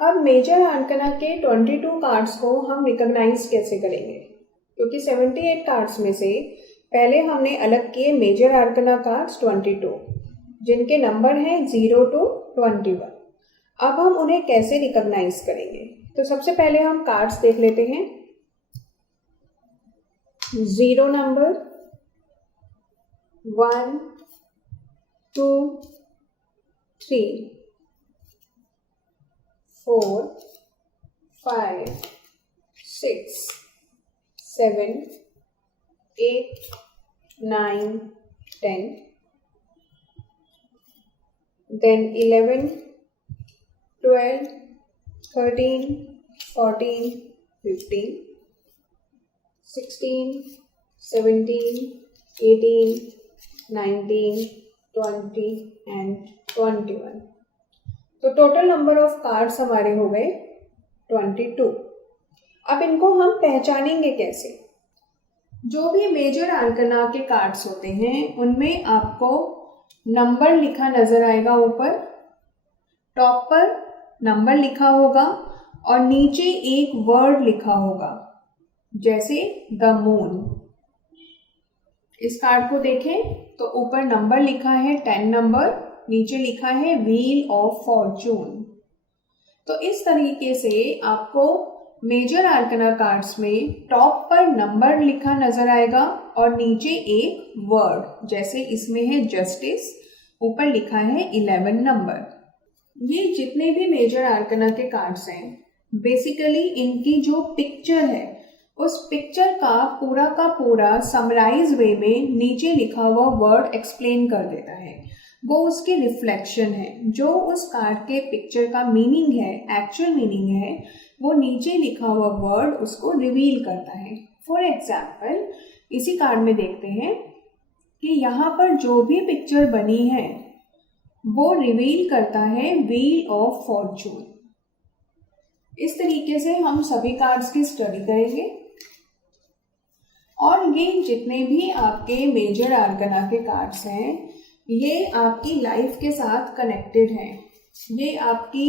अब major arcana के 22 cards को हम रिकॉग्नाइज कैसे करेंगे, क्योंकि 78 कार्ड्स में से पहले हमने अलग किए मेजर आर्कना कार्ड्स 22 जिनके नंबर हैं 0 to 21। अब हम उन्हें कैसे रिकॉग्नाइज करेंगे, तो सबसे पहले हम कार्ड्स देख लेते हैं। 0 नंबर, 1 2 3 4 5 6 7 8 9 10, then 11 12 13 14 15 16 17 18 19 20 and 21। तो टोटल नंबर ऑफ कार्ड्स हमारे हो गए 22। अब इनको हम पहचानेंगे कैसे? जो भी मेजर आर्कना के कार्ड्स होते हैं उनमें आपको नंबर लिखा नजर आएगा, ऊपर टॉप पर नंबर लिखा होगा और नीचे एक वर्ड लिखा होगा, जैसे द मून। इस कार्ड को देखें तो ऊपर नंबर लिखा है 10 नंबर, नीचे लिखा है व्हील ऑफ फॉर्चून। तो इस तरीके से आपको मेजर आर्कना कार्ड्स में टॉप पर नंबर लिखा नजर आएगा और नीचे एक वर्ड, जैसे इसमें है जस्टिस, ऊपर लिखा है 11 नंबर। ये जितने भी मेजर आर्कना के कार्ड्स हैं, बेसिकली इनकी जो पिक्चर है उस पिक्चर का पूरा समराइज वे में नीचे लिखा हुआ वर्ड एक्सप्लेन कर देता है। वो उसकी रिफ्लेक्शन है, जो उस कार्ड के पिक्चर का मीनिंग है, एक्चुअल मीनिंग है, वो नीचे लिखा हुआ वर्ड उसको रिवील करता है। फॉर एग्जाम्पल इसी कार्ड में देखते हैं कि यहाँ पर जो भी पिक्चर बनी है वो रिवील करता है व्हील ऑफ फॉर्चून। इस तरीके से हम सभी कार्ड्स की स्टडी करेंगे और ये जितने भी आपके मेजर आर्कना के कार्ड्स हैं ये आपकी लाइफ के साथ कनेक्टेड हैं। ये आपकी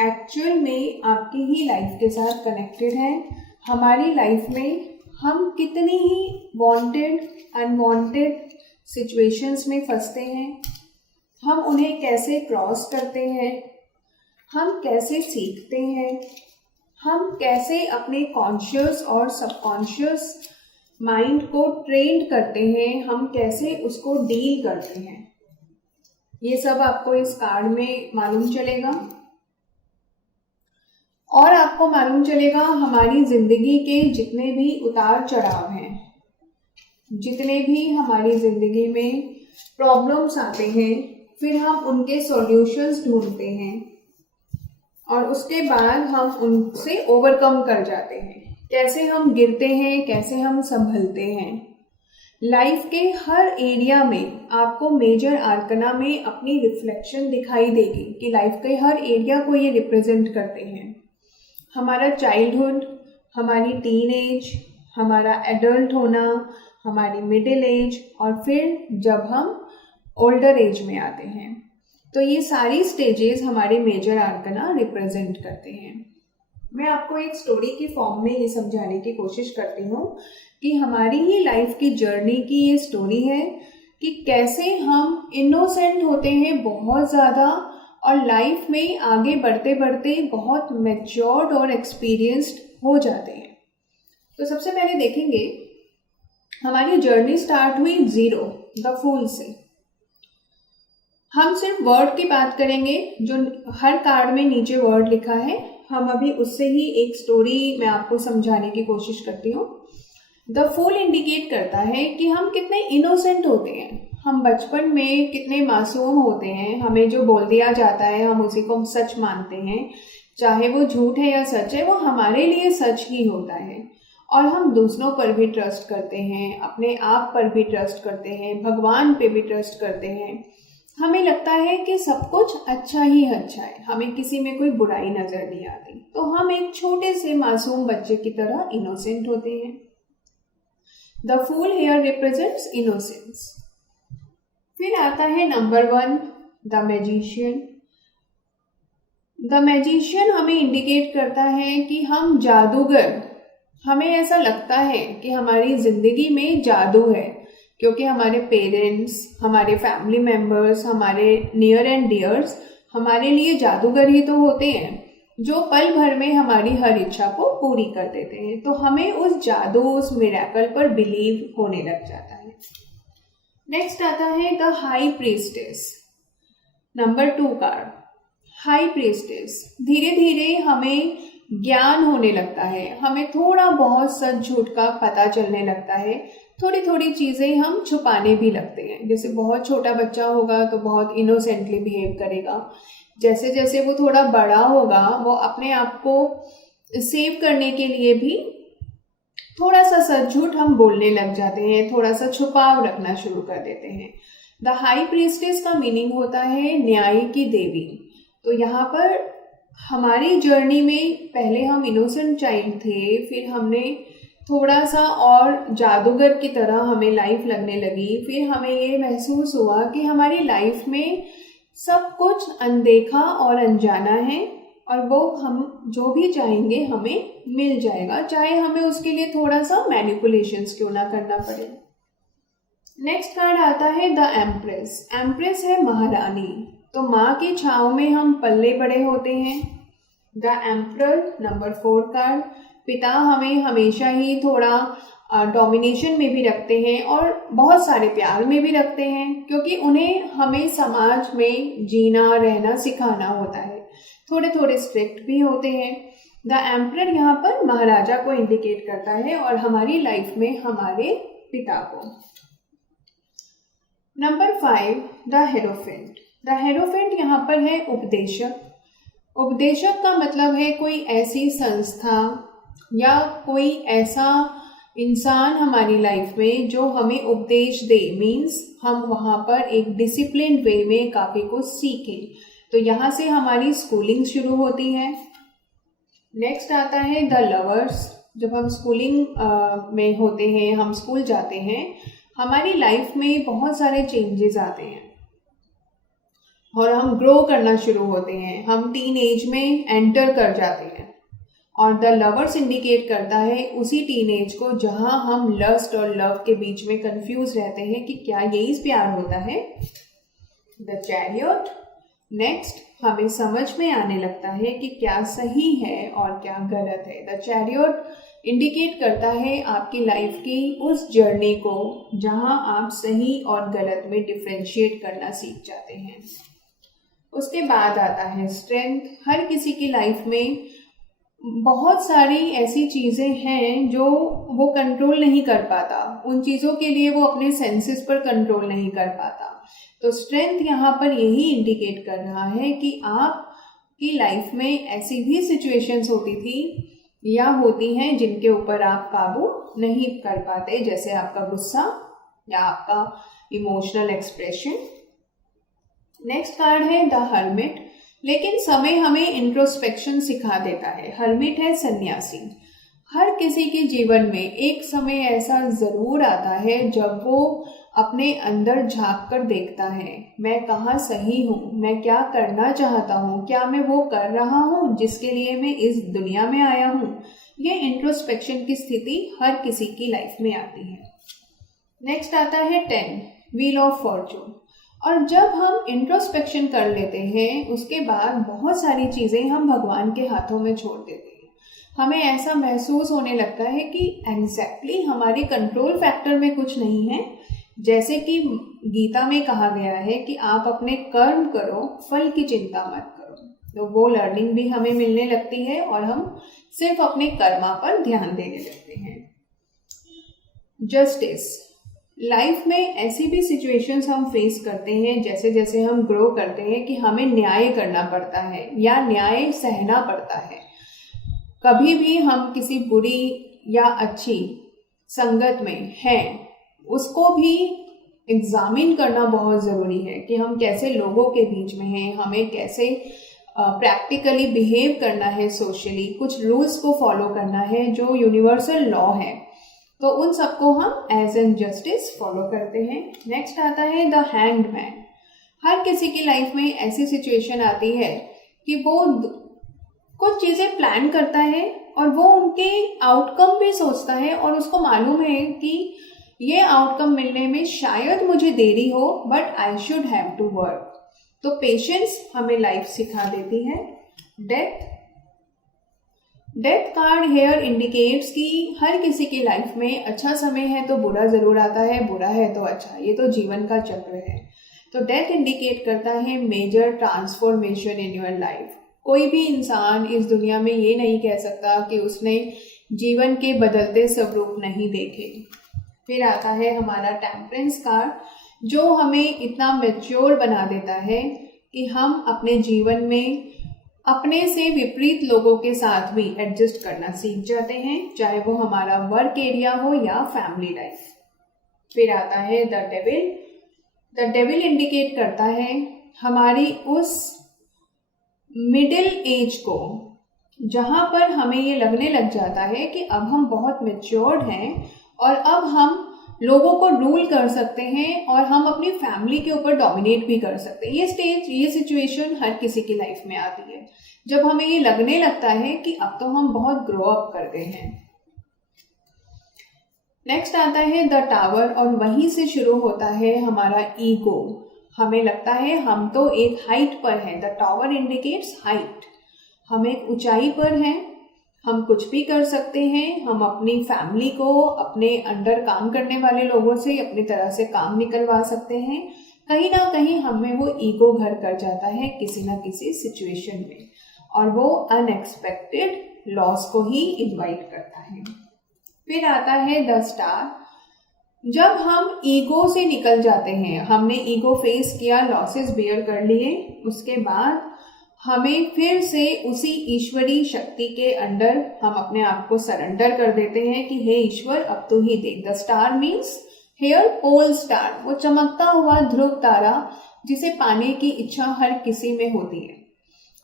एक्चुअल में आपकी ही लाइफ के साथ कनेक्टेड हैं। हमारी लाइफ में हम कितनी ही वांटेड अनवांटेड सिचुएशंस में फंसते हैं, हम उन्हें कैसे क्रॉस करते हैं, हम कैसे सीखते हैं, हम कैसे अपने कॉन्शियस और सबकॉन्शियस माइंड को ट्रेन करते हैं, हम कैसे उसको डील करते हैं, ये सब आपको इस कार्ड में मालूम चलेगा। और आपको मालूम चलेगा हमारी जिंदगी के जितने भी उतार चढ़ाव हैं, जितने भी हमारी जिंदगी में प्रॉब्लम्स आते हैं, फिर हम उनके सॉल्यूशंस ढूंढते हैं और उसके बाद हम उनसे ओवरकम कर जाते हैं। कैसे हम गिरते हैं, कैसे हम संभलते हैं। लाइफ के हर एरिया में आपको मेजर आर्कना में अपनी रिफ्लेक्शन दिखाई देगी कि लाइफ के हर एरिया को ये रिप्रेजेंट करते हैं। हमारा चाइल्डहुड, हमारी टीन एज, हमारा एडल्ट होना, हमारी मिडिल एज और फिर जब हम ओल्डर एज में आते हैं, तो ये सारी स्टेजेस हमारे मेजर आर्कना रिप्रेजेंट करते हैं। मैं आपको एक स्टोरी की फॉर्म में ये समझाने की कोशिश करती हूँ कि हमारी ही लाइफ की जर्नी की ये स्टोरी है कि कैसे हम इनोसेंट होते हैं बहुत ज़्यादा और लाइफ में आगे बढ़ते बढ़ते बहुत मैच्योर्ड और एक्सपीरियंस्ड हो जाते हैं। तो सबसे पहले देखेंगे हमारी जर्नी स्टार्ट हुई 0 द फूल से। हम सिर्फ वर्ड की बात करेंगे, जो हर कार्ड में नीचे वर्ड लिखा है, हम अभी उससे ही एक स्टोरी मैं आपको समझाने की कोशिश करती हूँ। द फूल इंडिकेट करता है कि हम कितने इनोसेंट होते हैं, हम बचपन में कितने मासूम होते हैं, हमें जो बोल दिया जाता है हम उसी को सच मानते हैं, चाहे वो झूठ है या सच है, वो हमारे लिए सच ही होता है। और हम दूसरों पर भी ट्रस्ट करते हैं, अपने आप पर भी ट्रस्ट करते हैं, भगवान पे भी ट्रस्ट करते हैं। हमें लगता है कि सब कुछ अच्छा ही अच्छा है, हमें किसी में कोई बुराई नजर नहीं आती, तो हम एक छोटे से मासूम बच्चे की तरह इनोसेंट होते हैं। The fool here represents innocence. फिर आता है number 1 the magician. The magician हमें इंडिकेट करता है कि हम जादूगर, हमें ऐसा लगता है कि हमारी जिंदगी में जादू है, क्योंकि हमारे पेरेंट्स, हमारे फैमिली मेंबर्स, हमारे नियर एंड डियर्स हमारे लिए जादूगर ही तो होते हैं, जो पल भर में हमारी हर इच्छा को पूरी कर देते हैं। तो हमें उस जादू, उस मिरेकल पर बिलीव होने लग जाता है। नेक्स्ट आता है the high priestess, number 2 card. High priestess, धीरे धीरे हमें ज्ञान होने लगता है, हमें थोड़ा बहुत सच झूठ का पता चलने लगता है, थोड़ी थोड़ी चीजें हम छुपाने भी लगते हैं। जैसे बहुत छोटा बच्चा होगा तो बहुत इनोसेंटली बिहेव करेगा, जैसे जैसे वो थोड़ा बड़ा होगा वो अपने आप को सेव करने के लिए भी थोड़ा सा सच झूठ हम बोलने लग जाते हैं, थोड़ा सा छुपाव रखना शुरू कर देते हैं। द हाई प्रीस्टेस का मीनिंग होता है न्याय की देवी। तो यहाँ पर हमारी जर्नी में पहले हम इनोसेंट चाइल्ड थे, फिर हमने थोड़ा सा और जादूगर की तरह हमें लाइफ लगने लगी, फिर हमें ये महसूस हुआ कि हमारी लाइफ में सब कुछ अनदेखा और अनजाना है, और वो हम जो भी चाहेंगे हमें मिल जाएगा, चाहे हमें उसके लिए थोड़ा सा मैनिपुलेशंस क्यों ना करना पड़े। नेक्स्ट कार्ड आता है द एम्प्रेस। एम्प्रेस है महारानी। तो माँ की छाव में हम पल्ले बड़े होते हैं। The emperor, number 4 card. पिता हमें हमेशा ही थोड़ा डोमिनेशन में भी रखते हैं और बहुत सारे प्यार में भी रखते हैं, क्योंकि उन्हें हमें समाज में जीना रहना सिखाना होता है। थोड़े थोड़े स्ट्रिक्ट भी होते हैं। द एम्परर यहाँ पर महाराजा को इंडिकेट करता है और हमारी लाइफ में हमारे पिता को। Number 5 the hierophant. The hierophant यहाँ पर है उपदेशक। उपदेशक का मतलब है कोई ऐसी संस्था या कोई ऐसा इंसान हमारी लाइफ में जो हमें उपदेश दे, मीन्स हम वहाँ पर एक डिसिप्लिन वे में काफ़ी कुछ सीखें। तो यहाँ से हमारी स्कूलिंग शुरू होती है। नेक्स्ट आता है द लवर्स। जब हम स्कूलिंग में होते हैं, हम स्कूल जाते हैं, हमारी लाइफ में बहुत सारे चेंजेस आते हैं और हम ग्रो करना शुरू होते हैं, हम टीन एज में एंटर कर जाते हैं, और द लवर्स इंडिकेट करता है उसी टीन एज को जहां हम लस्ट और लव के बीच में कंफ्यूज रहते हैं कि क्या यही प्यार होता है। The chariot. नेक्स्ट, हमें समझ में आने लगता है कि क्या सही है और क्या गलत है। द चैरियट इंडिकेट करता है आपकी लाइफ की उस जर्नी को जहां आप सही और गलत में डिफरेंशिएट करना सीख जाते हैं। उसके बाद आता है स्ट्रेंथ। हर किसी की लाइफ में बहुत सारी ऐसी चीज़ें हैं जो वो कंट्रोल नहीं कर पाता, उन चीज़ों के लिए वो अपने सेंसेस पर कंट्रोल नहीं कर पाता। तो स्ट्रेंथ यहाँ पर यही इंडिकेट कर रहा है कि आपकी लाइफ में ऐसी भी सिचुएशंस होती थी या होती हैं जिनके ऊपर आप काबू नहीं कर पाते, जैसे आपका गुस्सा या आपका इमोशनल एक्सप्रेशन। नेक्स्ट कार्ड है द हर्मिट। लेकिन समय हमें इंट्रोस्पेक्शन सिखा देता है। हर्मिट है सन्यासी। हर किसी के जीवन में एक समय ऐसा जरूर आता है जब वो अपने अंदर झांक कर देखता है, मैं कहाँ सही हूँ, मैं क्या करना चाहता हूँ, क्या मैं वो कर रहा हूँ जिसके लिए मैं इस दुनिया में आया हूँ। ये इंट्रोस्पेक्शन की स्थिति हर किसी की लाइफ में आती है। नेक्स्ट आता है 10 व्हील ऑफ फॉर्चून। और जब हम इंट्रोस्पेक्शन कर लेते हैं उसके बाद बहुत सारी चीज़ें हम भगवान के हाथों में छोड़ देते हैं। हमें ऐसा महसूस होने लगता है कि एग्जैक्टली हमारे कंट्रोल फैक्टर में कुछ नहीं है। जैसे कि गीता में कहा गया है कि आप अपने कर्म करो, फल की चिंता मत करो। तो वो लर्निंग भी हमें मिलने लगती है और हम सिर्फ अपने कर्मा पर ध्यान देने लगते हैं। जस्टिस। लाइफ में ऐसी भी सिचुएशंस हम फेस करते हैं जैसे जैसे हम ग्रो करते हैं कि हमें न्याय करना पड़ता है या न्याय सहना पड़ता है। कभी भी हम किसी बुरी या अच्छी संगत में हैं, उसको भी एग्जामिन करना बहुत ज़रूरी है कि हम कैसे लोगों के बीच में हैं, हमें कैसे प्रैक्टिकली बिहेव करना है, सोशली कुछ रूल्स को फॉलो करना है जो यूनिवर्सल लॉ है। तो उन सबको हम एज एन जस्टिस फॉलो करते हैं। नेक्स्ट आता है द हैंग्ड मैन। हर किसी की लाइफ में ऐसी सिचुएशन आती है कि वो कुछ चीजें प्लान करता है और वो उनके आउटकम भी सोचता है और उसको मालूम है कि ये आउटकम मिलने में शायद मुझे देरी हो, but I should have to work. तो पेशेंस हमें लाइफ सिखा देती है। डेथ कार्ड हेयर इंडिकेट्स कि हर किसी की लाइफ में अच्छा समय है तो बुरा जरूर आता है, बुरा है तो अच्छा, ये तो जीवन का चक्र है। तो डेथ इंडिकेट करता है major transformation in your life. कोई भी इंसान इस दुनिया में ये नहीं कह सकता कि उसने जीवन के बदलते स्वरूप नहीं देखे। फिर आता है हमारा टेम्परेंस कार्ड, जो हमें इतना मैच्योर बना देता है कि हम अपने जीवन में अपने से विपरीत लोगों के साथ भी एडजस्ट करना सीख जाते हैं, चाहे वो हमारा वर्क एरिया हो या फैमिली लाइफ। फिर आता है the devil. The devil indicate करता है हमारी उस मिडिल एज को जहां पर हमें ये लगने लग जाता है कि अब हम बहुत मैच्योर्ड हैं और अब हम लोगों को रूल कर सकते हैं और हम अपनी फैमिली के ऊपर डोमिनेट भी कर सकते हैं। ये स्टेज, ये सिचुएशन हर किसी की लाइफ में आती है जब हमें ये लगने लगता है कि अब तो हम बहुत ग्रो अप कर गए हैं। नेक्स्ट आता है द टावर और वहीं से शुरू होता है हमारा ईगो। हमें लगता है हम तो एक हाइट पर हैं। The tower indicates height. हम एक ऊंचाई पर हैं, हम कुछ भी कर सकते हैं, हम अपनी फैमिली को अपने अंडर काम करने वाले लोगों से अपनी तरह से काम निकलवा सकते हैं। कहीं ना कहीं हमें वो ईगो घर कर जाता है किसी ना किसी सिचुएशन में और वो अनएक्सपेक्टेड लॉस को ही इनवाइट करता है। फिर आता है द स्टार। जब हम ईगो से निकल जाते हैं, हमने ईगो फेस किया, लॉसेस बेयर कर लिए, उसके बाद हमें फिर से उसी ईश्वरी शक्ति के अंडर हम अपने आप को सरेंडर कर देते हैं कि हे ईश्वर अब तू ही देख। The star means here pole star, वो चमकता हुआ ध्रुव तारा जिसे पाने की इच्छा हर किसी में होती है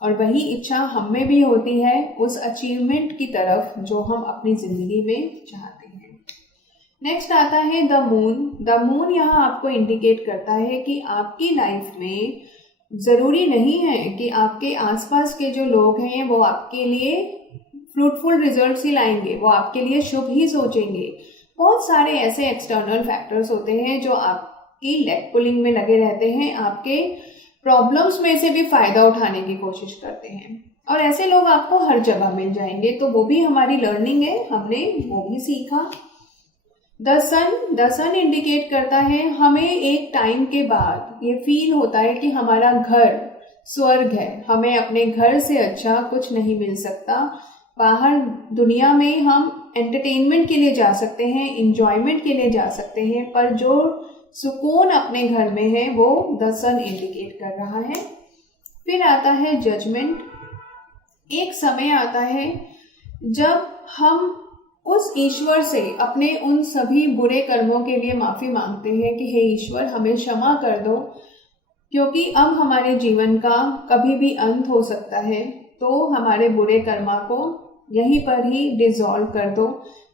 और वही इच्छा हम में भी होती है उस अचीवमेंट की तरफ जो हम अपनी जिंदगी में चाहते हैं। नेक्स्ट आता है द मून। द मून यहाँ आपको इंडिकेट करता है कि आपकी लाइफ में जरूरी नहीं है कि आपके आसपास के जो लोग हैं वो आपके लिए फ्रूटफुल रिजल्ट्स ही लाएंगे, वो आपके लिए शुभ ही सोचेंगे। बहुत सारे ऐसे एक्सटर्नल फैक्टर्स होते हैं जो आपकी लेग पुलिंग में लगे रहते हैं, आपके प्रॉब्लम्स में से भी फायदा उठाने की कोशिश करते हैं और ऐसे लोग आपको हर जगह मिल जाएंगे। तो वो भी हमारी लर्निंग है, हमने वो भी सीखा। द सन इंडिकेट करता है हमें एक टाइम के बाद ये फील होता है कि हमारा घर स्वर्ग है, हमें अपने घर से अच्छा कुछ नहीं मिल सकता। बाहर दुनिया में हम एंटरटेनमेंट के लिए जा सकते हैं, इंजॉयमेंट के लिए जा सकते हैं, पर जो सुकून अपने घर में है वो द सन इंडिकेट कर रहा है। फिर आता है जजमेंट। एक समय आता है जब हम उस ईश्वर से अपने उन सभी बुरे कर्मों के लिए माफी मांगते हैं कि हे ईश्वर हमें क्षमा कर दो, क्योंकि अब हमारे जीवन का कभी भी अंत हो सकता है, तो हमारे बुरे कर्मा को यहीं पर ही डिसॉल्व कर दो,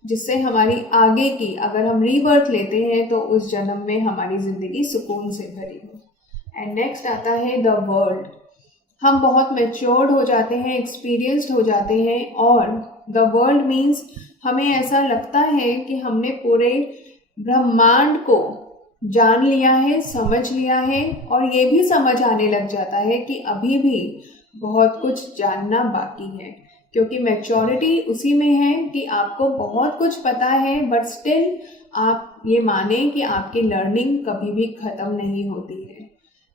जिससे हमारी आगे की अगर हम रीबर्थ लेते हैं तो उस जन्म में हमारी जिंदगी सुकून से भरी हो। एंड नेक्स्ट आता है द वर्ल्ड। हम बहुत मैच्योर्ड हो जाते हैं, एक्सपीरियंस्ड हो जाते हैं और द वर्ल्ड मीन्स हमें ऐसा लगता है कि हमने पूरे ब्रह्मांड को जान लिया है, समझ लिया है और ये भी समझ आने लग जाता है कि अभी भी बहुत कुछ जानना बाकी है, क्योंकि मैच्योरिटी उसी में है कि आपको बहुत कुछ पता है बट स्टिल आप ये माने कि आपकी लर्निंग कभी भी ख़त्म नहीं होती है।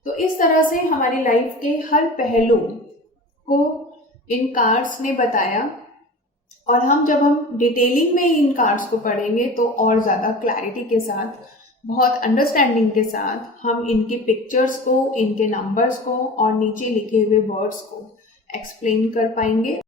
तो इस तरह से हमारी लाइफ के हर पहलू को इन कार्ड्स ने बताया और जब हम डिटेलिंग में इन कार्ड्स को पढ़ेंगे तो और ज़्यादा क्लैरिटी के साथ, बहुत अंडरस्टैंडिंग के साथ हम इनके पिक्चर्स को, इनके नंबर्स को और नीचे लिखे हुए वर्ड्स को एक्सप्लेन कर पाएंगे।